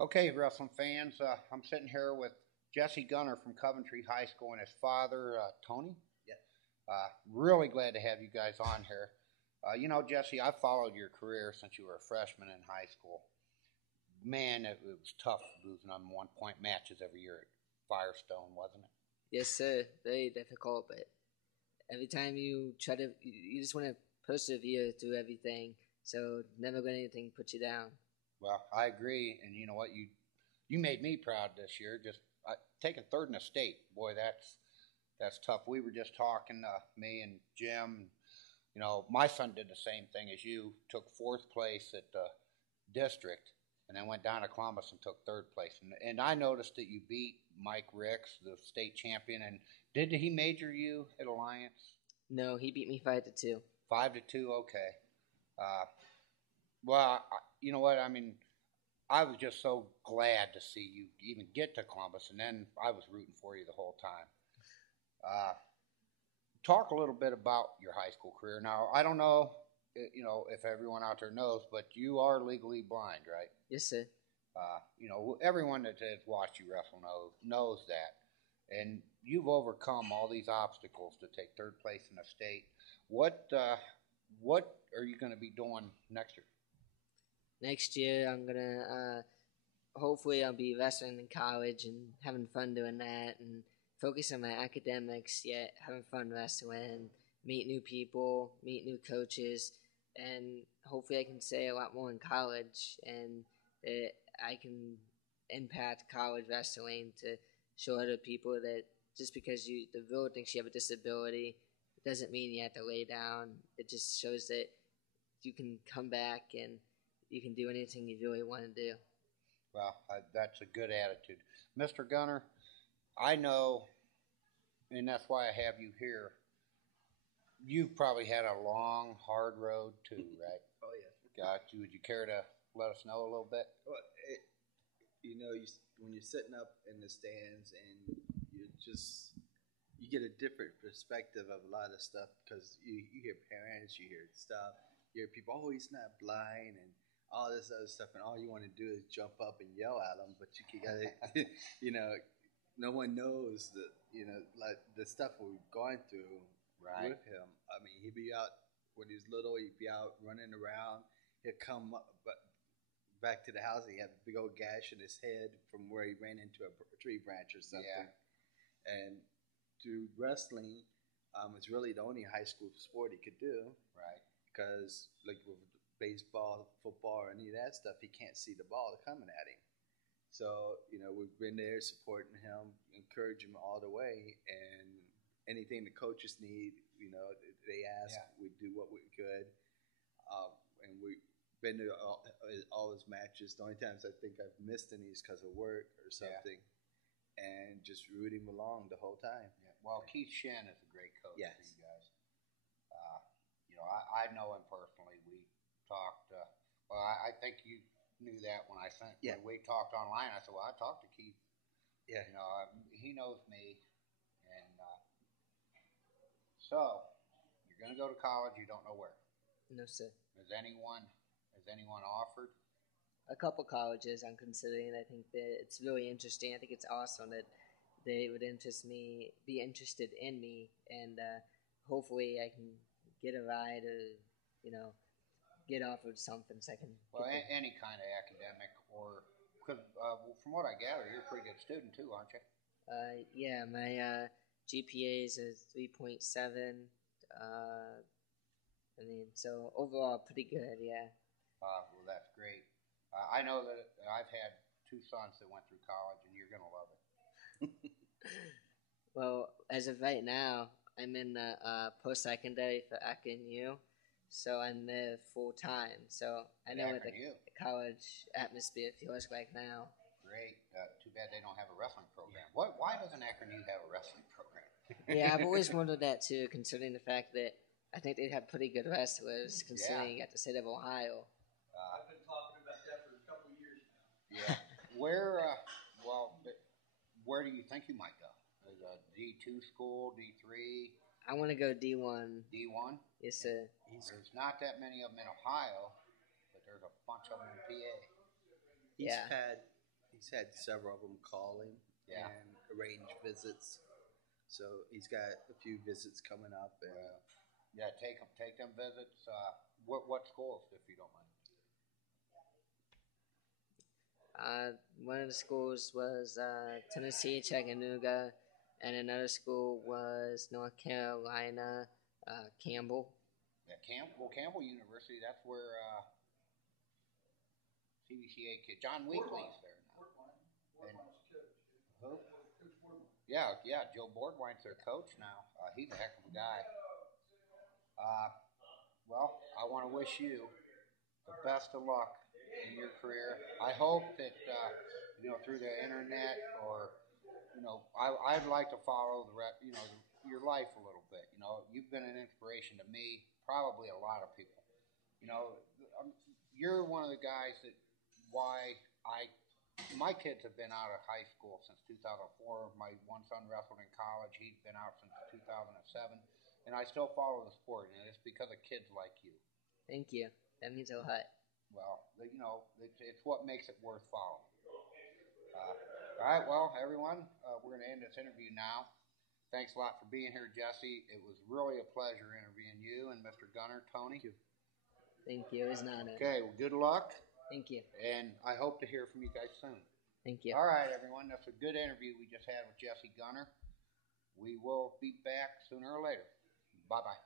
Okay, wrestling fans, I'm sitting here with Jesse Gunter from Coventry High School and his father, Tony. Yeah. Really glad to have you guys on here. Jesse, I followed your career since you were a freshman in high school. Man, it was tough losing on 1 point matches every year at Firestone, wasn't it? Yes, sir. Very difficult, but every time you try to, you just want to persevere through everything. So never let anything put you down. Well, I agree, and you know what? You made me proud this year. Just taking third in the state, boy, that's tough. We were just talking, me and Jim. You know, my son did the same thing as you. Took fourth place at the district, and then went down to Columbus and took third place. And I noticed that you beat Mike Ricks, the state champion. And did he major you at Alliance? No, he beat me 5-2. 5-2, okay. Well, you know what? I mean, I was just so glad to see you even get to Columbus, and then I was rooting for you the whole time. Talk a little bit about your high school career. Now, I don't know, if everyone out there knows, but you are legally blind, right? Yes, sir. Everyone that has watched you wrestle knows that, and you've overcome all these obstacles to take third place in the state. What are you going to be doing next year? Next year, I'm gonna hopefully I'll be wrestling in college and having fun doing that, and focus on my academics. Yet having fun wrestling, meet new people, meet new coaches, and hopefully I can say a lot more in college, and that I can impact college wrestling to show other people that just because the world thinks you have a disability, it doesn't mean you have to lay down. It just shows that you can come back and you can do anything you really want to do. Well, that's a good attitude. Mr. Gunter, I know, and that's why I have you here, you've probably had a long, hard road too, right? Oh, yeah. Got you. Would you care to let us know a little bit? Well, when you're sitting up in the stands and you get a different perspective of a lot of stuff because you hear parents, you hear stuff, you hear people, oh, he's not blind, and all this other stuff, and all you want to do is jump up and yell at him, but you gotta, no one knows like the stuff we've gone through with him. I mean, he'd be out when he was little, he'd be out running around, he'd come back to the house, he had a big old gash in his head from where he ran into a tree branch or something. Yeah. And through wrestling, it's really the only high school sport he could do. Right. Because, like, with baseball, football, or any of that stuff, he can't see the ball coming at him. So, we've been there supporting him, encourage him all the way, and anything the coaches need, they ask, we do what we could. And we've been to all his matches. The only times I think I've missed any is because of work or something. Yeah. And just root him along the whole time. Yeah. Well, Keith Shen is a great coach for you guys. I know him personally. We talked. I think you knew that when when we talked online. I said, "Well, I talked to Keith. Yeah, he knows me." And so you're going to go to college. You don't know where. No, sir. Has anyone offered? A couple colleges I'm considering. I think that it's really interesting. I think it's awesome that they would be interested in me, and hopefully I can get a ride or, get offered something so I can. Well, any kind of academic or, because from what I gather, you're a pretty good student too, aren't you? Yeah, my GPA is a 3.7. So overall, pretty good, yeah. Well, that's great. I know that I've had two sons that went through college, and you're going to love it. Well, as of right now, I'm in post-secondary for ACNU, so I'm there full-time. So I know what the college atmosphere feels like now. Great. Too bad they don't have a wrestling program. Why doesn't ACNU have a wrestling program? Yeah, I've always wondered that too, considering the fact that I think they'd have pretty good wrestlers, considering at the state of Ohio. I've been talking about that for a couple of years now. Yeah. Where do you think you might go? Is a D2 school, D3? I want to go D1. D1? Yes, sir. There's not that many of them in Ohio, but there's a bunch of them in PA. He's had he's had several of them call him Yeah. and arrange visits. So he's got a few visits coming up. And Yeah, take them visits. What schools, if you don't mind? One of the schools was Tennessee, Chattanooga, and another school was North Carolina, Campbell. Yeah, Campbell University. That's where CBCA kid John Weekly's there now. And, who? Yeah, Joe Boardwine's their coach now. He's a heck of a guy. Well, I want to wish you the best of luck in your career. I hope that through the internet or I'd like to follow your life a little bit. You've been an inspiration to me, probably a lot of people. You're one of the guys that my kids have been out of high school since 2004. My one son wrestled in college. He'd been out since 2007, and I still follow the sport, and it's because of kids like you. Thank you. That means a lot. Well, it's what makes it worth following. All right, well, everyone, we're going to end this interview now. Thanks a lot for being here, Jesse. It was really a pleasure interviewing you and Mr. Gunter, Tony. Thank you. It was an honor. Okay, well, good luck. Thank you. And I hope to hear from you guys soon. Thank you. All right, everyone. That's a good interview we just had with Jesse Gunter. We will be back sooner or later. Bye-bye.